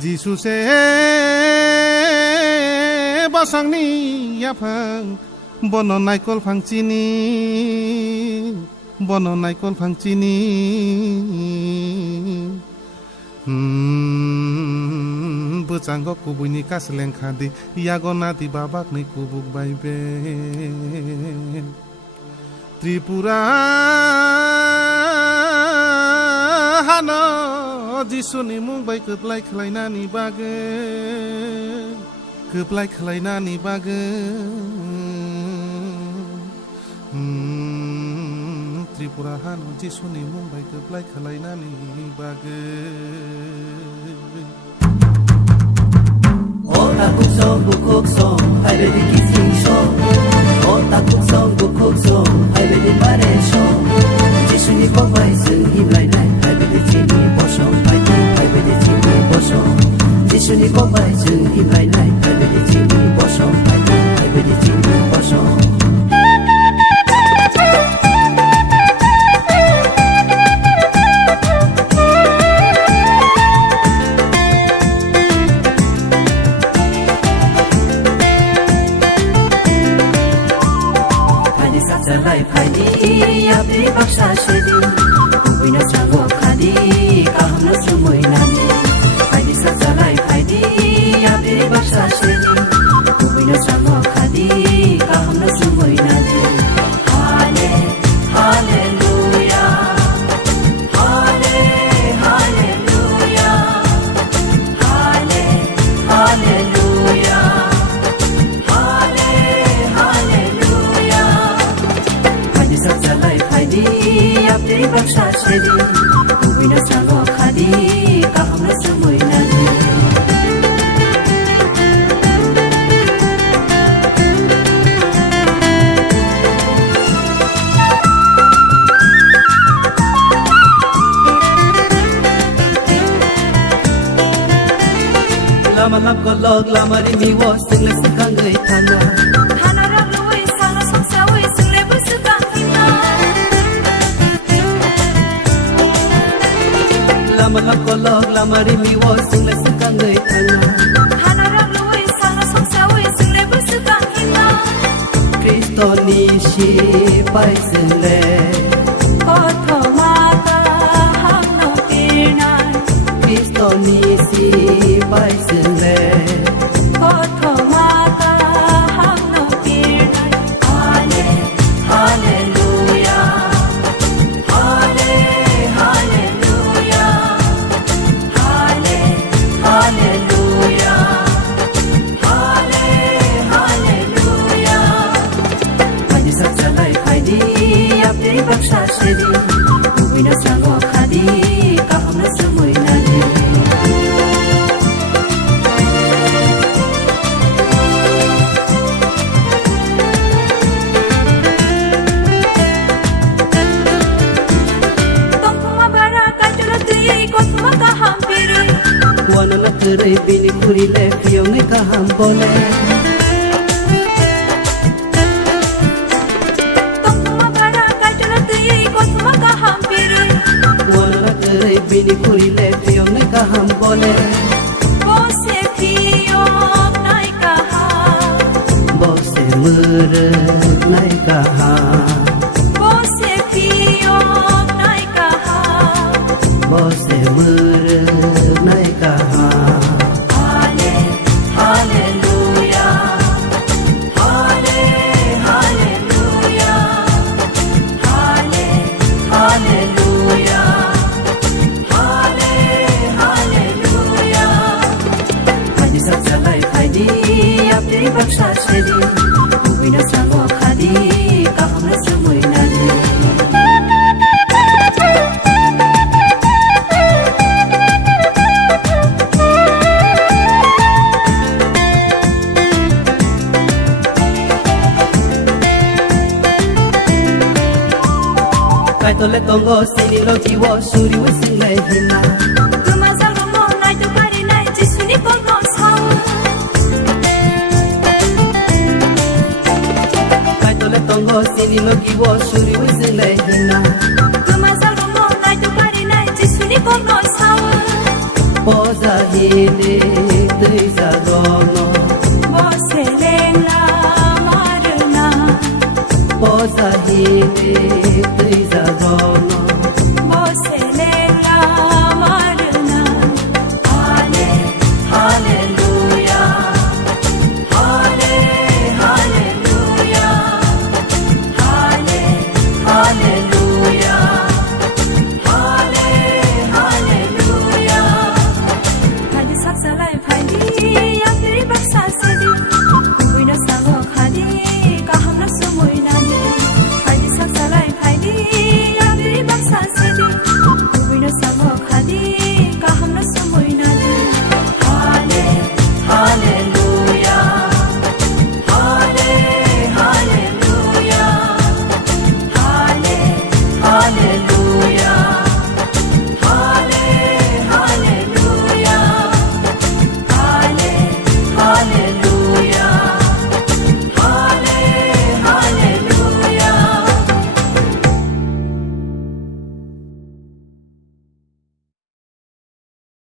जिसुसे बासांनि याफां बन नायकल फांचिनि बन नायकल फांचिनि बोचांग कुबुइनि कासलें खादि यागनादि बाबाकनि कुबुक बायबे त्रिपुरा हानो जिसुनि मुंबाय गोबलाय खालायनानि बागै गोबलाय खालायनानि बागै त्रिपुरा हानो जिसुनि मुंबाय गोबलाय खालायनानि बागै Takuk song, hai be di kissing song. Oh takuk song, hai be di pare song. Jisu ni kok bai su him lai nai, hai be di chini bosong, hai be di chini bosong. Jisu ni kok bai su him lai nai, hai be di chini bosong, hai be di chini bosong. Abdi baksa shedi kubina sango khadi kahna sumoi nani haidi sasalai haidi abdi baksa shedi kubina sango khadi kahna sumoi nani hallelujah hallelujah hallelujah Abdi baksa shedi kubina sango khadi kahna sumoi nani Lama lap ko log lama ri mi wo sing le sikang gai thana Hana ram lui sang song sa wei sing le bu sikang hina Lama lap ko log lama ri mi wo sing le sikang gai thana Hana ram lui sang song sa wei sing le bu sikang hina Kristo ni shi pai sing le Kothomata ham no pirna Kristo ni shi pai sing le Kothomata ham no pirna Hallelujah Hallelujah Hallelujah Hallelujah Haidi satsalai haidi abdi baksa shedi kubina sango khadi kahna sumoi nani Wana na terai bini kuri le piyo ne kaham bole Tongma bara kajala tuyi kosma kaham piri Wana na terai bini kuri le piyo ne kaham bole Bose piyo nai kaham Bose merek nai kaham Bose piyo nai kaham Bose merek nai kaham Hallelujah Hallelujah Hallelujah Hallelujah Haidi satsalai haidi abdi baksa shedi kubina sango khadi kahna sumoi nani Tole tongo sini lo jiwo suri we sing le hina Kuma zango mo nai to pari nai jisuni ko no sao Kai tole tongo sini lo jiwo suri we sing le hina Kuma zango mo nai to pari nai jisuni ko no sao Pozahile tui zagono Boselena marna Pozahile tui zagono